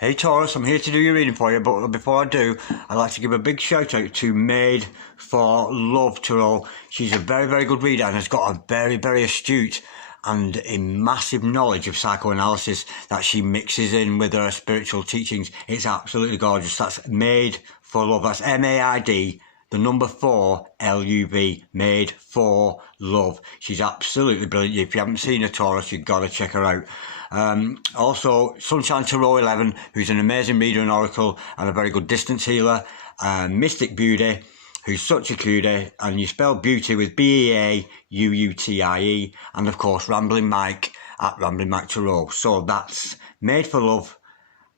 Hey Taurus, I'm here to do your reading for you, but before I do, I'd like to give a big shout out to Made for Love Tarot. She's a very, very good reader and has got a very, very astute and a massive knowledge of psychoanalysis that she mixes in with her spiritual teachings. It's absolutely gorgeous. That's Made for Love. That's MAID, the number 4, LUV, Made for Love. She's absolutely brilliant. If you haven't seen her, Taurus, you've got to check her out. Also, Sunshine Tarot 11, who's an amazing reader and oracle and a very good distance healer. Mystic Beauty, who's such a cutie, and you spell beauty with BEAUUTIE, and of course Rambling Mike at Rambling Mike Tarot. So that's Made for Love,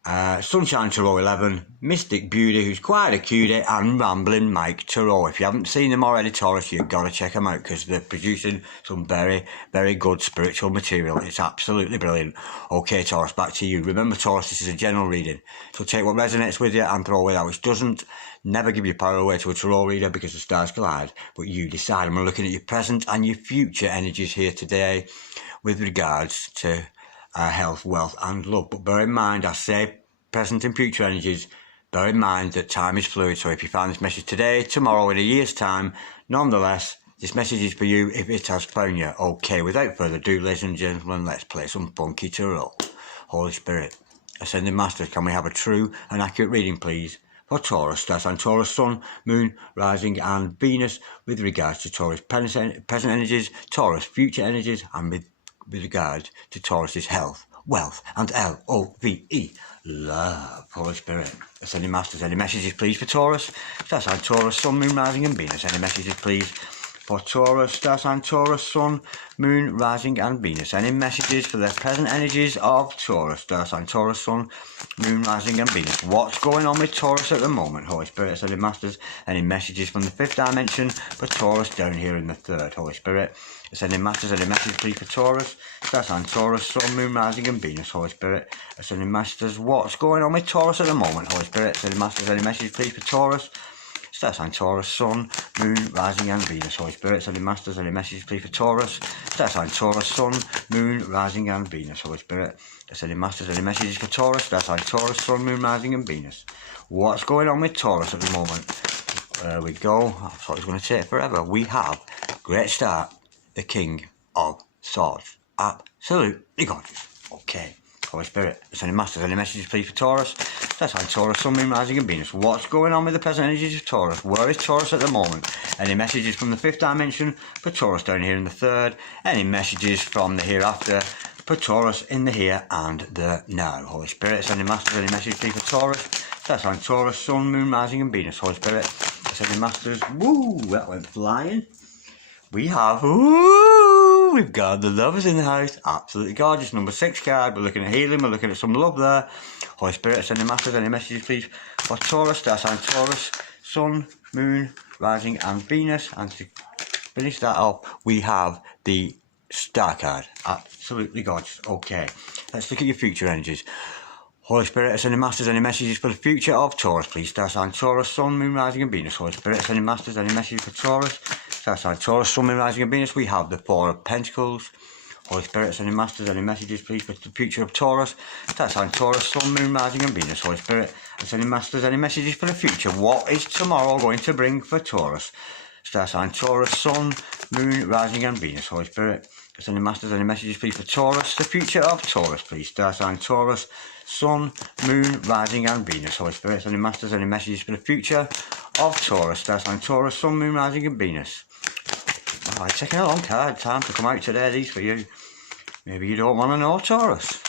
Sunshine Tarot 11, Mystic Beauty, who's quite a cutie, and Rambling Mike Tarot. If you haven't seen them already, Taurus, you've got to check them out because they're producing some very, very good spiritual material. It's absolutely brilliant. Okay, Taurus, back to you. Remember, Taurus, this is a general reading, so take what resonates with you and throw away that which doesn't. Never give your power away to a tarot reader because the stars collide, but you decide. And we're looking at your present and your future energies here today with regards to health, wealth and love. But bear in mind, I say present and future energies, bear in mind that time is fluid. So if you find this message today, tomorrow, in a year's time, nonetheless, this message is for you if it has found you. Okay, without further ado, ladies and gentlemen, let's play some funky tarot. Holy Spirit, Ascending Masters, can we have a true and accurate reading, please? For Taurus, that's on Taurus Sun, Moon, Rising and Venus with regards to Taurus present energies, Taurus future energies, and with regard to Taurus's health, wealth and LOVE, love. Holy Spirit, Ascending Masters, any messages please for Taurus? That's on Taurus Sun, Moon, Rising and Venus. Any messages please for Taurus? That's on Taurus Sun, Moon, Rising and Venus. Any messages for the present energies of Taurus? That's on Taurus Sun, Moon, Rising and Venus. What's going on with Taurus at the moment? Holy Spirit, Ascending Masters, any messages from the 5th dimension for Taurus down here in the 3rd? Holy Spirit, Ascending Masters, any message please for Taurus? That's on Taurus Sun, Moon, Rising and Venus. Holy Spirit, Ascending Masters, what's going on with Taurus at the moment? Holy Spirit, Ascending Masters, any message please for Taurus? That's on Taurus Sun, Moon, Rising and Venus. Holy Spirit, Ascending Masters, any message please for Taurus? That's on Taurus Sun, Moon, Rising and Venus. Holy Spirit, Ascending Masters, any messages for Taurus? That's on Taurus Sun, Moon, Rising and Venus. What's going on with Taurus at the moment? There we go. I thought it was going to take forever. We have, great start, the King of Swords. Absolutely gorgeous. Okay. Holy Spirit, Ascending Masters, any messages please for Taurus? That's on Taurus, Sun, Moon, Rising and Venus. What's going on with the present energies of Taurus? Where is Taurus at the moment? Any messages from the 5th dimension for Taurus down here in the 3rd? Any messages from the hereafter for Taurus in the here and the now? Holy Spirit, Ascending Masters, any messages please for Taurus? That's on Taurus, Sun, Moon, Rising and Venus. Holy Spirit, Ascending Masters, woo, that went flying. We have, ooh, we've got the lovers in the house. Absolutely gorgeous. Number 6 card. We're looking at healing. We're looking at some love there. Holy Spirit, Ascending Masters, any messages please for Taurus? That's on Taurus, Sun, Moon, Rising and Venus. And to finish that off, we have the Star card. Absolutely gorgeous. Okay, let's look at your future energies. Holy Spirit, Ascending Masters, any messages for the future of Taurus, please? That's on Taurus, Sun, Moon, Rising and Venus. Holy Spirit, Ascending Masters, any messages for Taurus? That's on Taurus, Sun, Moon, Rising and Venus. We have the 4 of Pentacles. Holy Spirit, Ascending Masters, any messages please for the future of Taurus? That's on Taurus, Sun, Moon, Rising and Venus. Holy Spirit, Ascending Masters, any messages for the future? What is tomorrow going to bring for Taurus? That's on Taurus, Sun, Moon, Rising and Venus. Holy Spirit, Ascending Masters, any messages please for Taurus? The future of Taurus, please. That's on Taurus, Sun, Moon, Rising and Venus. Holy Spirit, Ascending Masters, any messages for the future of Taurus? That's on Taurus, Sun, Moon, Rising and Venus. Oh, it's taking a long card. Time to come out today, these for you. Maybe you don't want to know Taurus.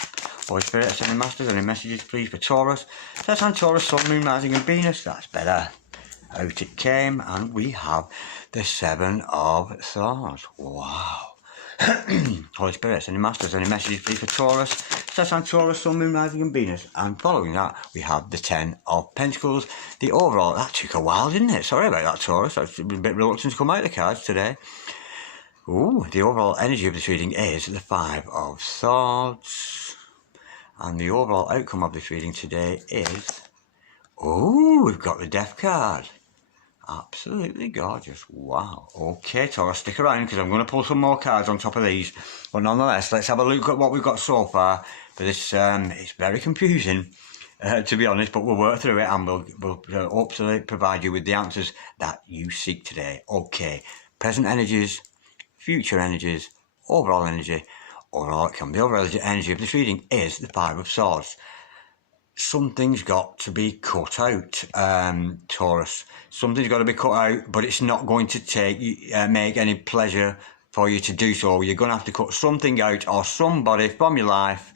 Holy Spirit, Ascending Masters, any messages please for Taurus? That's on Taurus, Sun, Moon, Rising and Venus. That's better. Out it came, and we have the 7 of Swords. Wow. Holy Spirit, Ascending Masters, any messages please for Taurus? That's on Taurus, Sun, Moon, Rising and Venus. And following that, we have the 10 of Pentacles. The overall, that took a while, didn't it? Sorry about that, Taurus. I've been a bit reluctant to come out of the cards today. Ooh, the overall energy of this reading is the 5 of Swords. And the overall outcome of this reading today is, ooh, we've got the Death card. Absolutely gorgeous. Wow. Okay, Taurus, stick around because I'm going to pull some more cards on top of these. But nonetheless, let's have a look at what we've got so far for this. It's very confusing. to be honest, but we'll work through it and we'll hopefully provide you with the answers that you seek today. Okay, present energies, future energies, overall energy. Overall, it can be overall energy of this reading is the Five of Swords. Something's got to be cut out, Taurus. Something's got to be cut out, but it's not going to make any pleasure for you to do so. You're going to have to cut something out or somebody from your life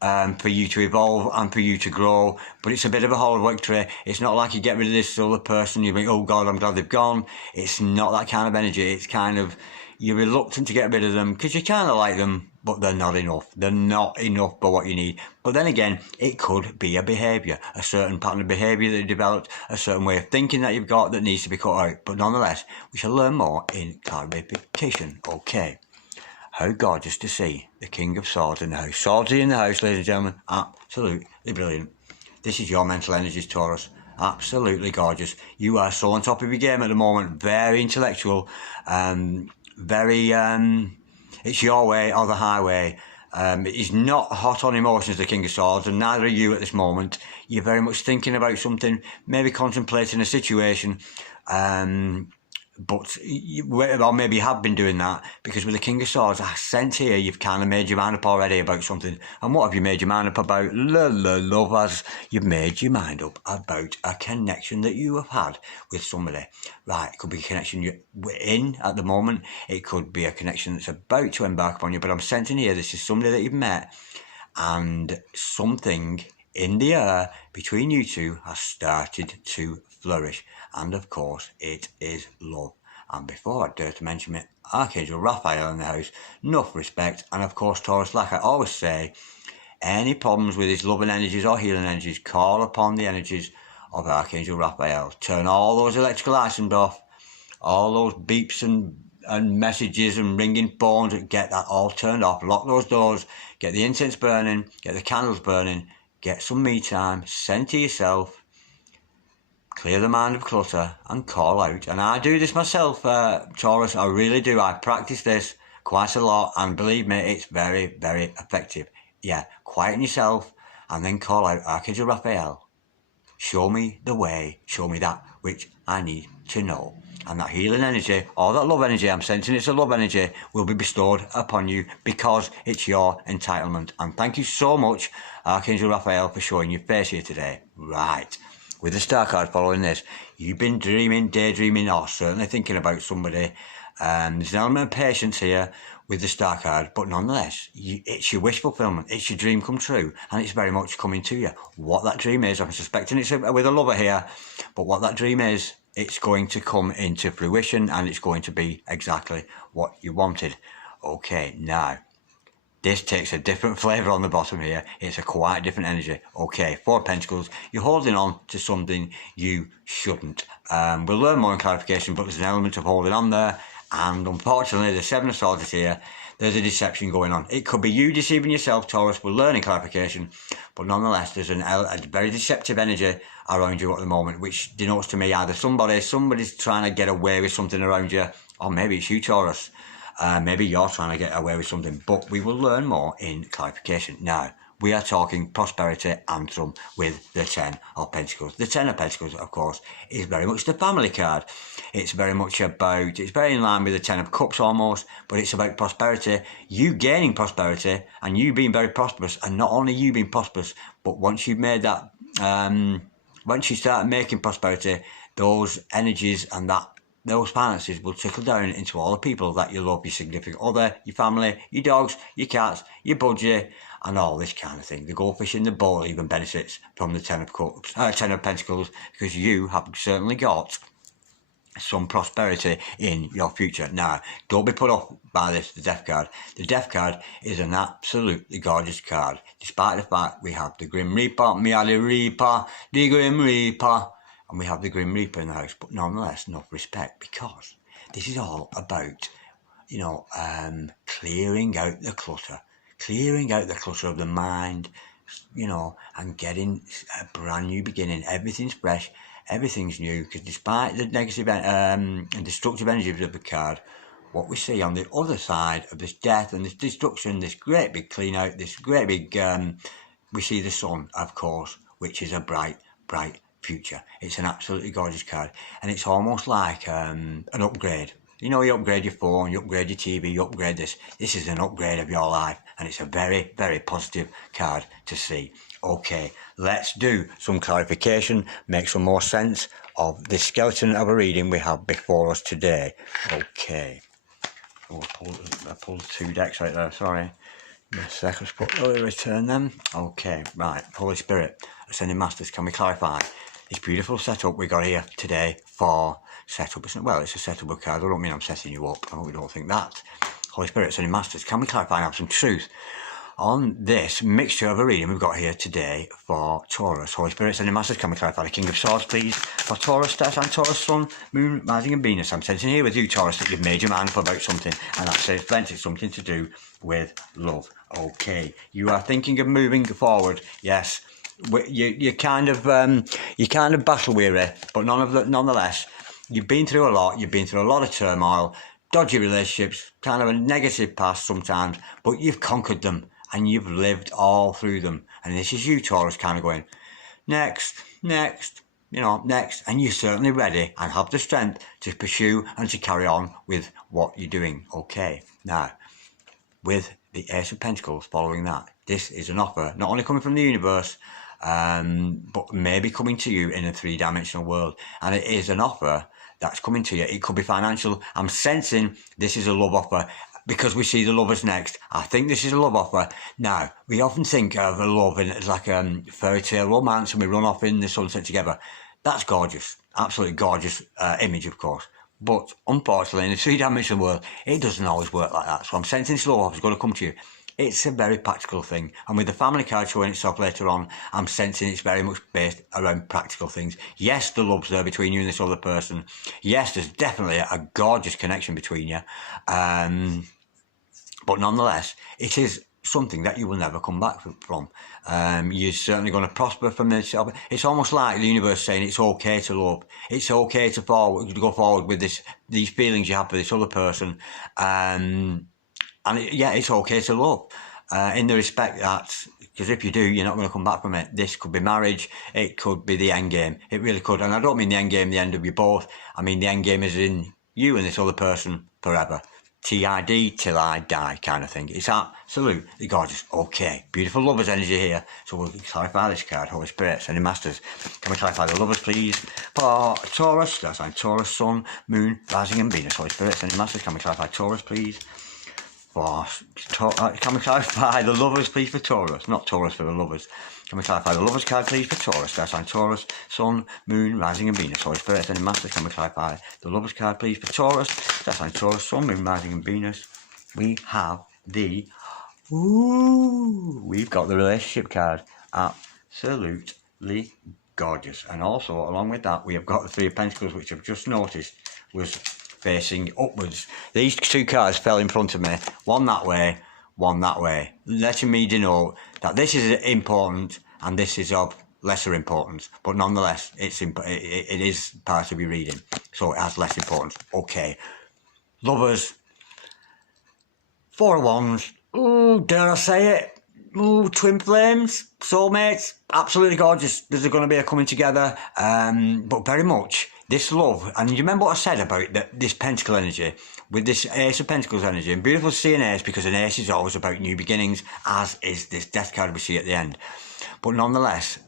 for you to evolve and for you to grow. But it's a bit of a hard victory. It's not like you get rid of this other person, you think, oh God, I'm glad they've gone. It's not that kind of energy. It's kind of, you're reluctant to get rid of them because you kind of like them, but they're not enough. They're not enough for what you need. But then again, it could be a behaviour, a certain pattern of behaviour that you developed, a certain way of thinking that you've got that needs to be cut out. But nonetheless, we shall learn more in clarification. Okay. How gorgeous to see the King of Swords in the house. Swords in the house, ladies and gentlemen. Absolutely brilliant. This is your mental energies, Taurus. Absolutely gorgeous. You are so on top of your game at the moment. Very intellectual. It's your way or the highway. He's not hot on emotions, the King of Swords, and neither are you at this moment. You're very much thinking about something, maybe contemplating a situation, or maybe you have been doing that, because with the King of Swords, I sense here you've kind of made your mind up already about something. And what have you made your mind up about? Love, as you've made your mind up about a connection that you have had with somebody. Right, it could be a connection you're in at the moment. It could be a connection that's about to embark upon you. But I'm sensing here this is somebody that you've met, and something in the air between you two has started to flourish. And of course, it is love. And before I dare to mention it, Archangel Raphael in the house, enough respect. And of course, Taurus, like I always say, any problems with his loving energies or healing energies, call upon the energies of Archangel Raphael. Turn all those electrical items off, all those beeps and messages and ringing phones, get that all turned off. Lock those doors, get the incense burning, get the candles burning, get some me time, send to yourself. Clear the mind of clutter and call out. And I do this myself, Taurus, I really do. I practice this quite a lot, and believe me, it's very, very effective. Yeah, quieten yourself and then call out, Archangel Raphael, show me the way, show me that which I need to know. And that healing energy, or that love energy, I'm sensing it's a love energy, will be bestowed upon you because it's your entitlement. And thank you so much, Archangel Raphael, for showing your face here today. Right. With the star card following this, you've been dreaming, daydreaming, or certainly thinking about somebody. There's an element of patience here with the star card, but nonetheless, it's your wish fulfillment. It's your dream come true, and it's very much coming to you. What that dream is, I'm suspecting it's with a lover here, but what that dream is, it's going to come into fruition, and it's going to be exactly what you wanted. Okay, now, this takes a different flavour on the bottom here. It's a quite different energy. Okay, Four of Pentacles. You're holding on to something you shouldn't. We'll learn more in clarification, but there's an element of holding on there. And unfortunately, the Seven of Swords is here. There's a deception going on. It could be you deceiving yourself, Taurus. We're learning clarification. But nonetheless, there's a very deceptive energy around you at the moment, which denotes to me either somebody's trying to get away with something around you, or maybe it's you, Taurus. Maybe you're trying to get away with something, but we will learn more in clarification. Now, we are talking prosperity anthem with the Ten of Pentacles. The Ten of Pentacles, of course, is very much the family card. It's very in line with the Ten of Cups almost, but it's about prosperity, you gaining prosperity, and you being very prosperous, and not only you being prosperous, but once you've made that, once you start making prosperity, those energies and those finances will trickle down into all the people that you love, your significant other, your family, your dogs, your cats, your budgie, and all this kind of thing. The goldfish in the bowl even benefits from the Ten of Pentacles, because you have certainly got some prosperity in your future. Now, don't be put off by this, the Death card. The Death card is an absolutely gorgeous card, despite the fact we have the Grim Reaper, the Grim Reaper, and we have the Grim Reaper in the house, but nonetheless, enough respect, because this is all about, clearing out the clutter of the mind, and getting a brand new beginning. Everything's fresh, everything's new, because despite the negative and destructive energies of the card, what we see on the other side of this death and this destruction, this great big clean out, this great big, we see the sun, of course, which is a bright, bright future. It's an absolutely gorgeous card, and it's almost like an upgrade. You know, you upgrade your phone, you upgrade your TV, you upgrade this. This is an upgrade of your life, and it's a very, very positive card to see. Okay, let's do some clarification, make some more sense of this skeleton of a reading we have before us today. Okay. Oh, I pulled 2 decks right there, sorry. A sec, let's return them. Okay, right. Holy Spirit, Ascending Masters, can we clarify this beautiful setup we got here today for setup? Well, it's a setup of cards. I don't mean I'm setting you up. I hope you don't think that. Holy Spirit, Ascending Masters, can we clarify and have some truth on this mixture of a reading we've got here today for Taurus? Holy Spirit, Ascending Masters, can we clarify the King of Swords, please, for Taurus, Star Sign, Taurus, Sun, Moon, Rising and Venus. I'm sensing here with you, Taurus, that you've made your mind up about something, and that's plenty something to do with love. Okay, you are thinking of moving forward. Yes, you're kind of battle weary, but nonetheless, you've been through a lot. You've been through a lot of turmoil, dodgy relationships, kind of a negative past sometimes, but you've conquered them and you've lived all through them. And this is you, Taurus, kind of going next, you know, next, and you're certainly ready and have the strength to pursue and to carry on with what you're doing. Okay, now with the Ace of Pentacles following that, this is an offer not only coming from the universe, but maybe coming to you in a 3-dimensional world. And it is an offer that's coming to you. It could be financial. I'm sensing this is a love offer because we see the lovers next. I think this is a love offer. Now, we often think of a love as like a fairy tale romance, and we run off in the sunset together. That's gorgeous. Absolutely gorgeous image, of course. But unfortunately, in the 3-dimensional world, it doesn't always work like that. So I'm sensing slow offer is going to come to you. It's a very practical thing. And with the family card showing itself later on, I'm sensing it's very much based around practical things. Yes, the love's there between you and this other person. Yes, there's definitely a gorgeous connection between you. But nonetheless, it is something that you will never come back from. You're certainly going to prosper from this. It's almost like the universe saying it's okay to love. It's okay to go forward with these feelings you have for this other person. Yeah, it's okay to love. In the respect that, because if you do, you're not going to come back from it. This could be marriage. It could be the end game. It really could. And I don't mean the end game, the end of you both. I mean the end game is in you and this other person forever. TID till I die kind of thing. It's absolutely gorgeous. Okay, beautiful lovers energy here. So we'll clarify this card. Holy Spirit, Ascending Masters, can we clarify the lovers, please? For Taurus, that's like Taurus, Sun, Moon, Rising and Venus. Holy Spirit, Ascending Masters, can we clarify Taurus, please? Can we clarify the lovers, please, for Taurus? Not Taurus for the lovers. Can we clarify the lovers card, please, for Taurus? That's on Taurus, Sun, Moon, Rising and Venus. Holy Spirit, Ascending Masters, can we clarify the lovers card, please, for Taurus? That's on Taurus, Sun, Moon, Rising and Venus. We have the... we've got the relationship card. Absolutely gorgeous. And also, along with that, we have got the 3 of Pentacles, which I've just noticed was facing upwards. These 2 cards fell in front of me, one that way, letting me denote that this is important and this is of lesser importance, but nonetheless it is part of your reading, so it has less importance. Okay, lovers, 4 of Wands. Oh, dare I say it? Oh, twin flames, soulmates, absolutely gorgeous. There's going to be a coming together, but very much this love. And you remember what I said about this pentacle energy with this Ace of Pentacles energy? And beautiful to see an ace, because an ace is always about new beginnings, as is this death card we see at the end. But nonetheless,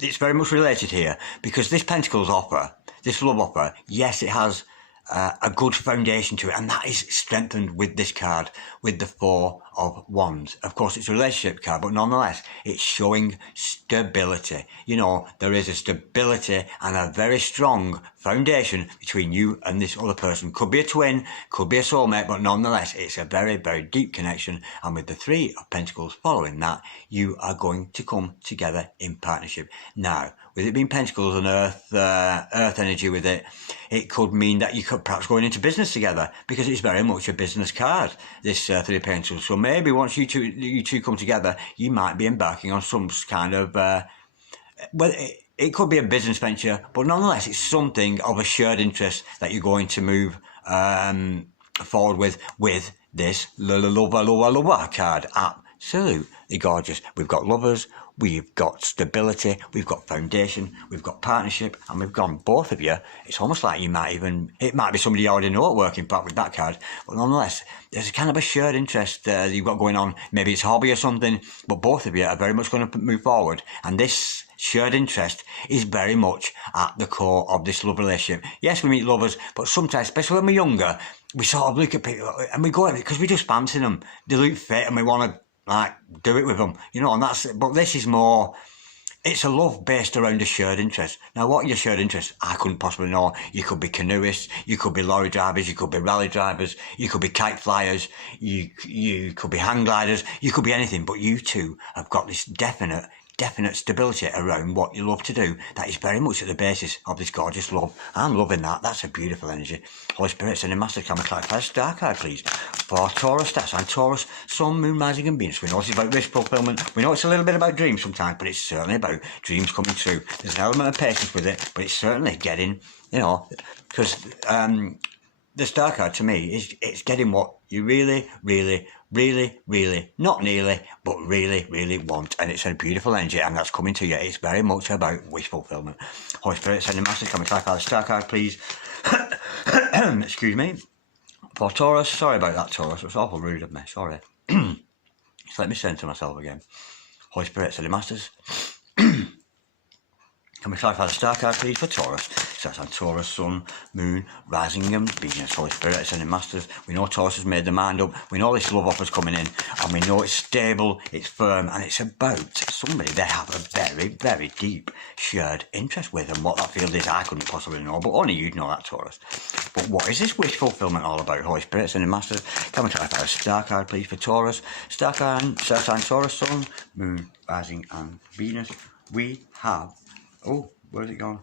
it's very much related here, because this Pentacles offer, this love offer, yes, it has a good foundation to it, and that is strengthened with this card, with the 4 of Wands. Of course, it's a relationship card, but nonetheless, it's showing stability. You know, there is a stability and a very strong foundation between you and this other person. Could be a twin, could be a soulmate, but nonetheless, it's a very, very deep connection. And with the 3 of Pentacles following that, you are going to come together in partnership. Now, with it being Pentacles and Earth energy with it, it could mean that you could perhaps going into business together, because it's very much a business card, this 3 of Pentacles. So maybe once you two come together, you might be embarking on some kind of, well, it could be a business venture, but nonetheless, it's something of a shared interest that you're going to move forward with this lover card. absolutely gorgeous. We've got lovers, we've got stability, we've got foundation, we've got partnership, and we've gone, both of you. It's almost like it might be somebody you already know at work, in fact, with that card, but nonetheless, there's a kind of a shared interest that you've got going on. Maybe it's a hobby or something, but both of you are very much going to move forward, and this shared interest is very much at the core of this love relationship. Yes, we meet lovers, but sometimes, especially when we're younger, we sort of look at people and we go at it because we just fancy them. They look fit and we want to do it with them, and that's it. But this is more, it's a love based around a shared interest. Now, what are your shared interests? I couldn't possibly know. You could be canoeists, you could be lorry drivers, you could be rally drivers, you could be kite flyers, you could be hang gliders, you could be anything, but you two have got this definite stability around what you love to do. That is very much at the basis of this gorgeous love. I'm loving that. That's a beautiful energy. Holy Spirit, sending master camera clarify star card, please. For Taurus, that's on Taurus, Sun, Moon, Rising and Venus. We know it's about wish fulfillment. We know it's a little bit about dreams sometimes, but it's certainly about dreams coming true. There's an element of patience with it, but it's certainly getting, because the star card to me is it's getting what you really, not nearly, but really want. And it's a beautiful energy, and that's coming to you. It's very much about wish fulfillment. Holy Spirit, sending master, can we clarify the star card, please? Excuse me. For Taurus, sorry about that, Taurus. It was awful rude of me. Sorry. Just let me center myself again. Holy Spirit, sending masters. Can we clarify the star card, please, for Taurus? So that's on Taurus, Sun, Moon, Rising and Venus. Holy Spirit, sending masters. We know Taurus has made their mind up. We know this love offer's coming in. And we know it's stable, it's firm, and it's about somebody they have a very deep shared interest with. And what that field is, I couldn't possibly know, but only you'd know that, Taurus. But what is this wish fulfillment all about? Holy Spirit, sending masters. Can we clarify the star card, please, for Taurus? Star card, sign Taurus, Sun, Moon, Rising and Venus. We have... Oh, where's it gone?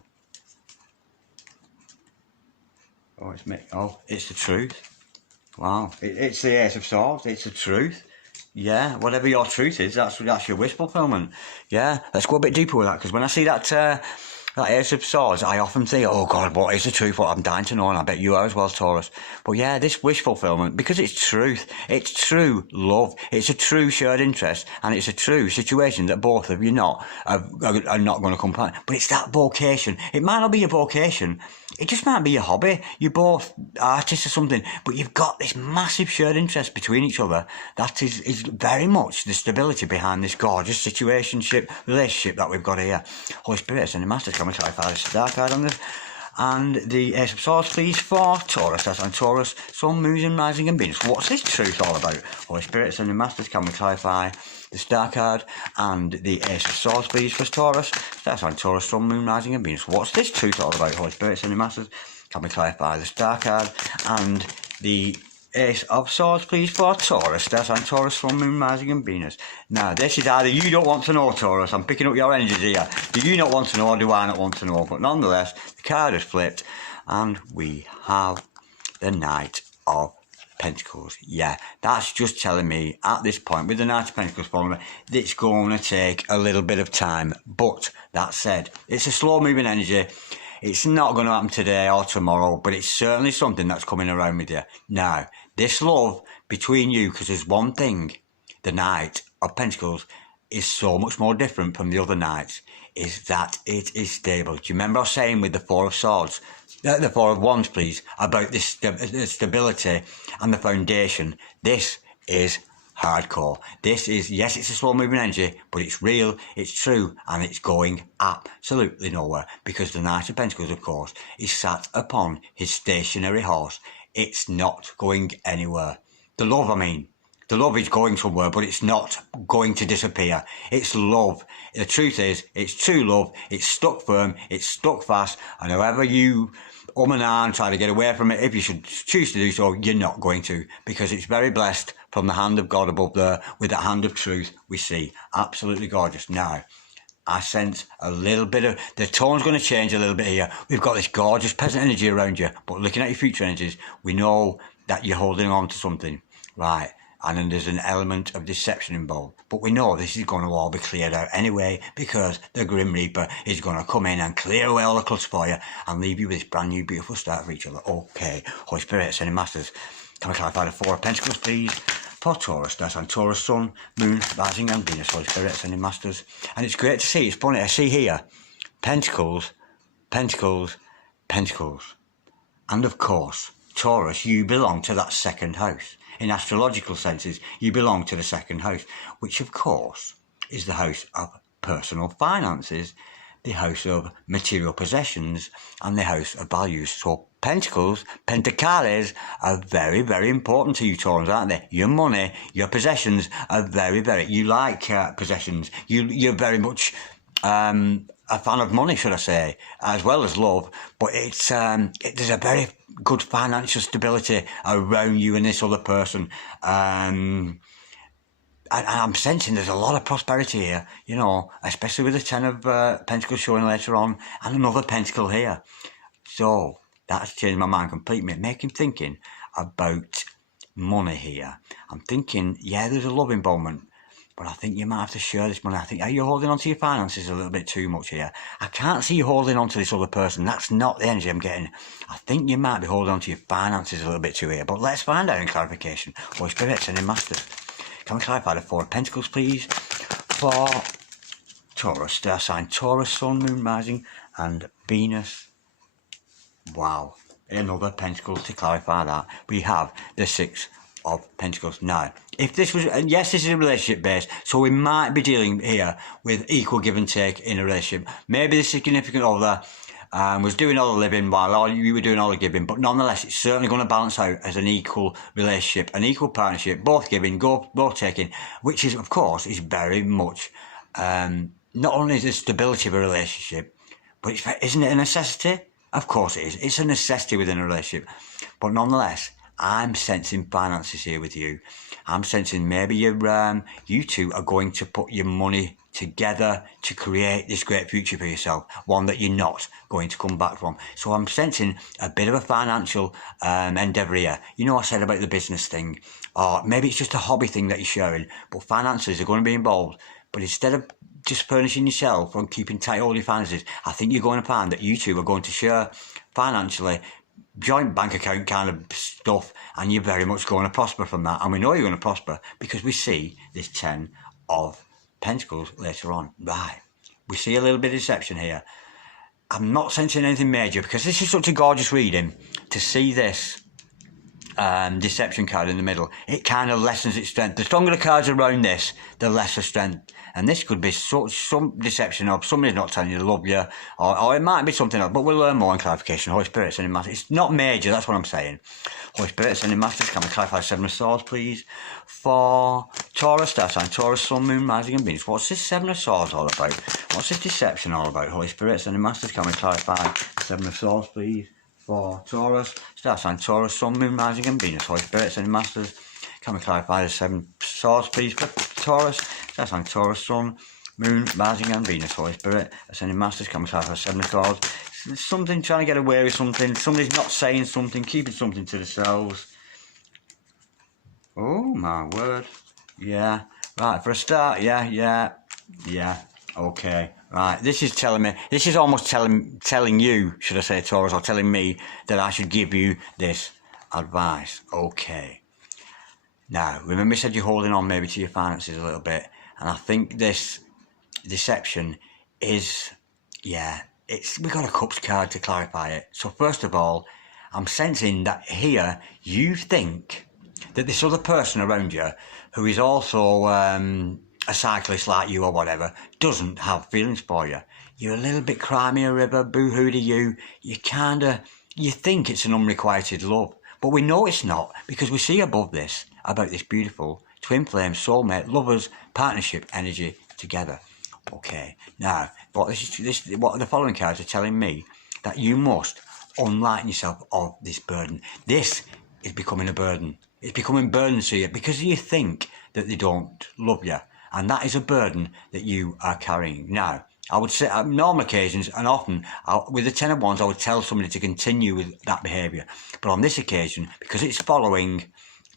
Oh, it's me. Oh, it's the truth. Wow. It's the Ace of Swords. It's the truth. Yeah, whatever your truth is, that's your wish fulfillment. Yeah, let's go a bit deeper with that, because when I see that Ace of Swords, I often think, oh God, what is the truth? What I'm dying to know, and I bet you are as well, Taurus. But yeah, this wish fulfillment, because it's truth, it's true love, it's a true shared interest, and it's a true situation that both of you are not going to complain. But it's that vocation. It might not be your vocation. It just might be your hobby. You're both artists or something, but you've got this massive shared interest between each other. That is very much the stability behind this gorgeous relationship that we've got here. Holy Spirit, and the Masters, can we clarify the star card on this? And the Ace of Swords, please, for Taurus. That's on Taurus, Sun, Moon, and Rising and Venus. What's this truth all about? Holy Spirit, and the Masters, can we clarify the star card and the Ace of Swords, please, for Taurus? That's on Taurus, Sun, Moon, Rising and Venus. What's this truth all about? Holy Spirit, and the Masters, can we clarify the star card and the Ace of Swords, please, for Taurus. That's on Taurus, Sun, Moon, Rising and Venus. Now, this is either you don't want to know, Taurus. I'm picking up your energies here. Do you not want to know, or do I not want to know? But nonetheless, the card has flipped, and we have the Knight of Pentacles. Yeah, that's just telling me at this point, with the Knight of Pentacles following me, it's going to take a little bit of time. But that said, it's a slow-moving energy. It's not going to happen today or tomorrow, but it's certainly something that's coming around with you. Now, this love between you, because there's one thing, the Knight of Pentacles is so much more different from the other Knights, is that it is stable. Do you remember I was saying with the Four of Swords, the Four of Wands, please, about this stability and the foundation? This is hardcore. This is, yes, it's a slow moving energy, but it's real, it's true, and it's going absolutely nowhere, because the Knight of Pentacles, of course, is sat upon his stationary horse. It's not going anywhere. The love is going somewhere, but it's not going to disappear. It's love. The truth is, it's true love. It's stuck firm. It's stuck fast. And however you and ah and try to get away from it, if you should choose to do so, you're not going to, because it's very blessed from the hand of God above there, with the hand of truth we see. Absolutely gorgeous. Now, I sense a little bit of, the tone's going to change a little bit here. We've got this gorgeous peasant energy around you, but looking at your future energies, we know that you're holding on to something, right? And then there's an element of deception involved. But we know this is going to all be cleared out anyway, because the Grim Reaper is going to come in and clear away all the clutter for you and leave you with this brand new beautiful start for each other. Okay, Holy Spirit, sending masters, can we clarify the Four of Pentacles, please? for Taurus. That's on Taurus, Sun, Moon, Rising and Venus, Holy Spirit, Ascending Masters. And it's great to see. It's funny. I see here Pentacles, Pentacles, Pentacles. And of course, Taurus, you belong to that second house. In astrological senses, you belong to the second house, which of course is the house of personal finances, the house of material possessions, and the house of values. So Pentacles, Pentacles, are very, very important to you, Taurus, aren't they? Your money, your possessions are very, very... You like possessions. You're very much a fan of money, should I say, as well as love. But there's a very good financial stability around you and this other person. And I'm sensing there's a lot of prosperity here, you know, especially with the Ten of Pentacles showing later on, and another Pentacle here. So that's changed my mind completely, making thinking about money here. I'm thinking, yeah, there's a love involvement, but I think you might have to share this money. I think, are you holding on to your finances a little bit too much here? I can't see you holding on to this other person. That's not the energy I'm getting. I think you might be holding on to your finances a little bit too here, but let's find out in clarification. Holy Spirit, Ascending Masters. Can we clarify the Four of Pentacles, please? For Taurus, star sign Taurus, Sun, Moon, Rising, and Venus. Wow. Another Pentacle to clarify that. We have the Six of Pentacles. Now, if this was... And yes, this is a relationship based, so we might be dealing here with equal give and take in a relationship. Maybe the significant other was doing all the living while you were doing all the giving, but nonetheless it's certainly going to balance out as an equal relationship, an equal partnership, both giving, both taking, which is of course is very much not only the stability of a relationship, but isn't it a necessity? Of course it is. It's a necessity within a relationship, but nonetheless I'm sensing finances here with you. I'm sensing maybe you two are going to put your money together to create this great future for yourself, one that you're not going to come back from. So I'm sensing a bit of a financial endeavour here. You know, I said about the business thing, or maybe it's just a hobby thing that you're sharing, but finances are going to be involved. But instead of just furnishing yourself and keeping tight all your finances, I think you're going to find that you two are going to share financially, joint bank account kind of stuff, and you're very much going to prosper from that. And we know you're going to prosper because we see this Ten of Pentacles later on. Right, we see a little bit of deception here. I'm not sensing anything major because this is such a gorgeous reading. To see this deception card in the middle, it kind of lessens its strength. The stronger the cards around this, the lesser strength. And this could be some deception of somebody's not telling you they love you, or it might be something else, but we'll learn more in clarification. Holy Spirit, Ascending Masters. It's not major, that's what I'm saying. Holy Spirit, Ascending Masters, can we clarify Seven of Swords, please? For Taurus, star sign Taurus, Sun, Moon, Rising and Venus. What's this Seven of Swords all about? What's this deception all about? Holy Spirit, Ascending Masters, can we clarify Seven of Swords, please? For Taurus, star sign Taurus, Sun, Moon, Rising and Venus. Holy Spirit, Ascending Masters, can we clarify the Seven Swords, please? For Taurus, star sign Taurus, Sun, Moon, Rising and Venus. Holy Spirit, Ascending Masters, can we clarify Seven of Swords? Something trying to get away with something. Somebody's not saying something, keeping something to themselves. Oh my word. Yeah. Right, for a start, yeah. Okay. Right. This is telling me, this is almost telling you, should I say, Taurus, or telling me that I should give you this advice. Okay. Now, remember I said you're holding on maybe to your finances a little bit, and I think this deception is, we've got a Cups card to clarify it. So first of all, I'm sensing that here you think that this other person around you, who is also a cyclist like you or whatever, doesn't have feelings for you. You're a little bit cry me a river, boo-hoo to you. You think it's an unrequited love, but we know it's not, because we see above this about this beautiful twin flame, soulmate, lovers, partnership energy together. Okay, now what the following cards are telling me, that you must unlighten yourself of this burden. This is becoming a burden. It's becoming burden to you because you think that they don't love you, and that is a burden that you are carrying. Now, I would say on normal occasions, and often with the Ten of Wands, I would tell somebody to continue with that behaviour. But on this occasion, because it's following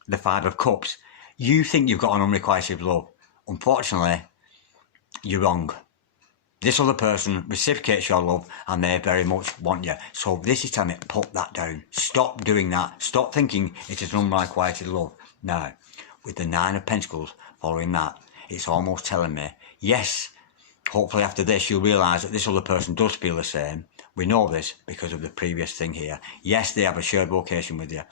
the Five of Cups, you think you've got an unrequited love. Unfortunately, you're wrong. This other person reciprocates your love and they very much want you. So this is telling me, put that down. Stop doing that. Stop thinking it is an unrequited love. Now, with the Nine of Pentacles following that, it's almost telling me, yes, hopefully after this you'll realise that this other person does feel the same. We know this because of the previous thing here. Yes, they have a shared vocation with you,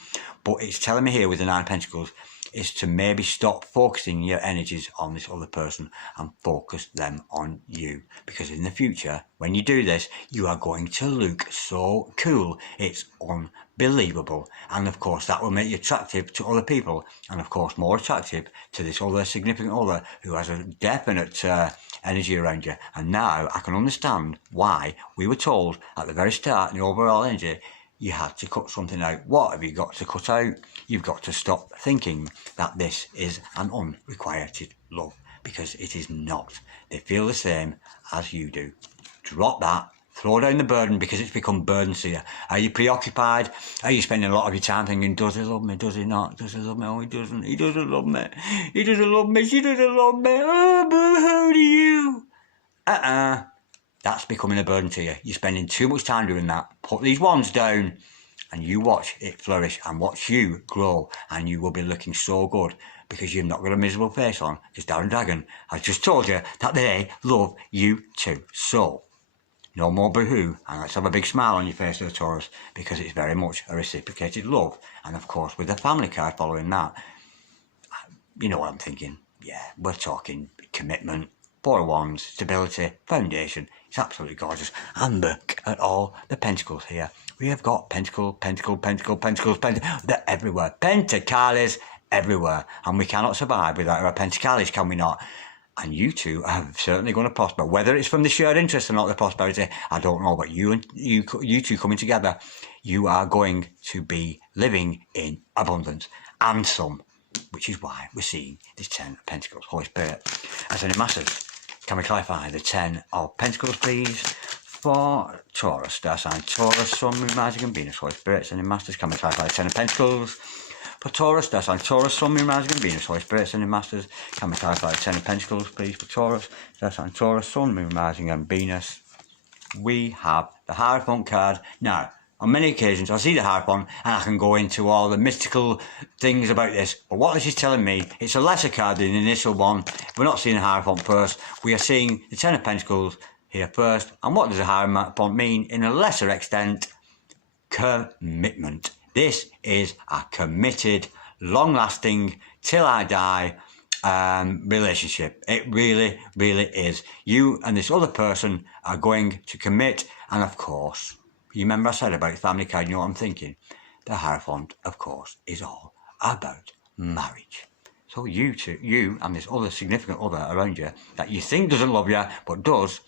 but it's telling me here with the Nine of Pentacles is to maybe stop focusing your energies on this other person and focus them on you. Because in the future, when you do this, you are going to look so cool. It's unbelievable. And of course, that will make you attractive to other people. And of course, more attractive to this other significant other who has a definite energy around you. And now I can understand why we were told at the very start in the overall energy, you had to cut something out. What have you got to cut out? You've got to stop thinking that this is an unrequited love, because it is not. They feel the same as you do. Drop that. Throw down the burden, because it's become burdensome. Are you preoccupied? Are you spending a lot of your time thinking, does he love me? Does he not? Does he love me? Oh, he doesn't. He doesn't love me. He doesn't love me. She doesn't love me. Oh, boo-hoo to you. That's becoming a burden to you. You're spending too much time doing that. Put these wands down and you watch it flourish and watch you grow, and you will be looking so good because you've not got a miserable face on, because Darren Dragon has just told you that they love you too. So, no more boohoo, and let's have a big smile on your face there, Taurus, because it's very much a reciprocated love. And of course, with the family card following that, you know what I'm thinking. Yeah, we're talking commitment, Four of Wands, stability, foundation. It's absolutely gorgeous. And look at all the pentacles here. We have got pentacles. They're everywhere. Pentacles everywhere. And we cannot survive without our pentacles, can we not? And you two are certainly going to prosper. Whether it's from the shared interest or not, the prosperity, I don't know. But you two coming together, you are going to be living in abundance and some, which is why we're seeing this 10 of Pentacles. Holy Spirit, as any masters, can we clarify the 10 of Pentacles, please, for Taurus, star sign Taurus, Sun, Moon, Rising and Venus. Holy Spirit, as any masters, can we clarify the 10 of Pentacles for Taurus, star sign Taurus, Sun, Moon, Rising and Venus. Holy Spirit, as any masters, can we clarify the 10 of Pentacles, please, for Taurus, star sign Taurus, Sun, Moon, Rising and Venus. We have the Hierophant card. Now, on many occasions, I see the Hierophant and I can go into all the mystical things about this. But what this is telling me, it's a lesser card than the initial one. We're not seeing the Hierophant first. We are seeing the 10 of Pentacles here first. And what does the Hierophant mean? In a lesser extent, commitment. This is a committed, long-lasting, till I die relationship. It really, really is. You and this other person are going to commit, and of course, you remember I said about the family card, you know what I'm thinking? The Hierophant, of course, is all about marriage. So you two, you and this other significant other around you that you think doesn't love you, but does,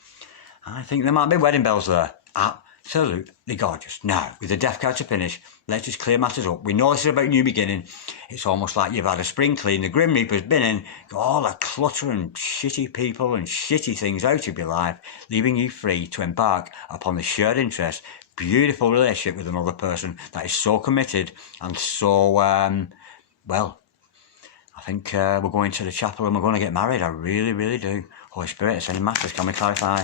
I think there might be wedding bells there. Absolutely gorgeous. Now, with the Death card to finish, let's just clear matters up. We know this is about new beginning. It's almost like you've had a spring clean. The Grim Reaper's been in, got all the clutter and shitty people and shitty things out of your life, leaving you free to embark upon the shared interest, beautiful relationship with another person that is so committed and so, well, I think we're going to the chapel and we're going to get married. I really, really do. Holy Spirit, any masters, can we clarify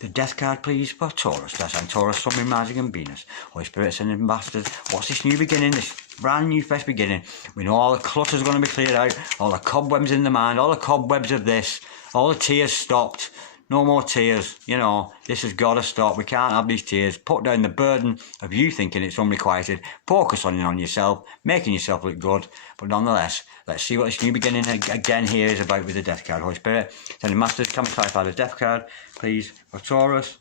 the Death card, please, for Taurus? That's on Taurus, Sun, Moon, Rising and Venus. Holy Spirit, any masters, what's this new beginning, this brand new, fresh beginning? We know all the clutter's going to be cleared out, all the cobwebs in the mind, all the cobwebs of this, all the tears stopped. No more tears, you know, this has got to stop. We can't have these tears. Put down the burden of you thinking it's unrequited. Focus on yourself, making yourself look good. But nonetheless, let's see what this new beginning again here is about with the Death card. Holy Spirit, sending masters, can we clarify the Death card, please, for Taurus?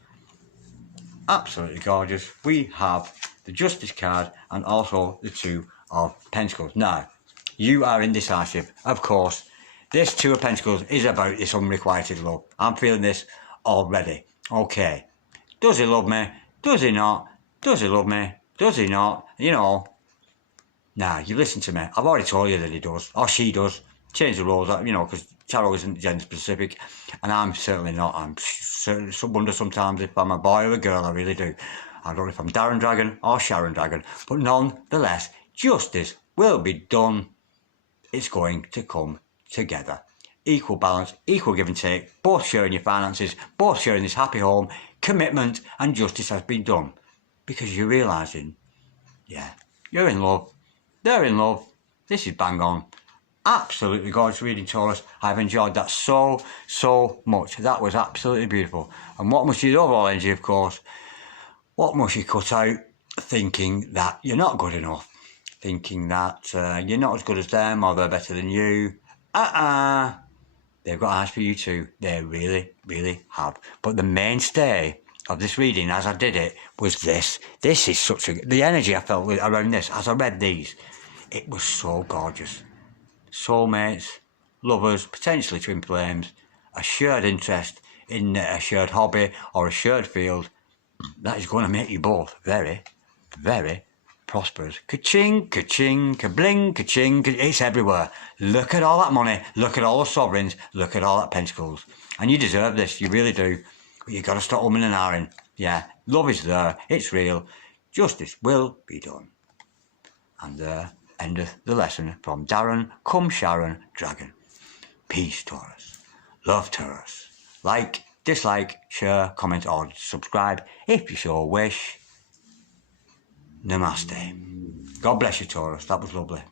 Absolutely gorgeous. We have the Justice card and also the Two of Pentacles. Now, you are indecisive, of course. This Two of Pentacles is about this unrequited love. I'm feeling this already. Okay. Does he love me? Does he not? Does he love me? Does he not? You know. Nah, you listen to me. I've already told you that he does. Or she does. Change the roles, you know, because tarot isn't gender specific. And I'm certainly not. I'm wonder sometimes if I'm a boy or a girl. I really do. I don't know if I'm Darren Dragon or Sharon Dragon. But nonetheless, justice will be done. It's going to come together. Equal balance, equal give and take, both sharing your finances, both sharing this happy home, commitment and justice has been done. Because you're realising, yeah, you're in love, they're in love, this is bang on. Absolutely gorgeous reading, Taurus. I've enjoyed that so much. That was absolutely beautiful. And what must you, overall energy, of course, what must you cut out? Thinking that you're not good enough. Thinking that you're not as good as them or they're better than you. They've got eyes for you too. They really have. But the mainstay of this reading, as I did it, was this. This is such a... The energy I felt around this, as I read these, it was so gorgeous. Soulmates, lovers, potentially twin flames, a shared interest in a shared hobby or a shared field, that is going to make you both very prosperous. Ka-ching, ka-ching, ka-bling, ka-ching, it's everywhere. Look at all that money, look at all the sovereigns, look at all that pentacles. And you deserve this, you really do. But you've got to stop umming and ahhing. Yeah, love is there, it's real. Justice will be done. And there endeth the lesson from Darren, come Sharon, Dragon. Peace, Taurus. Love, Taurus. Like, dislike, share, comment or subscribe if you so wish. Namaste. God bless you, Taurus. That was lovely.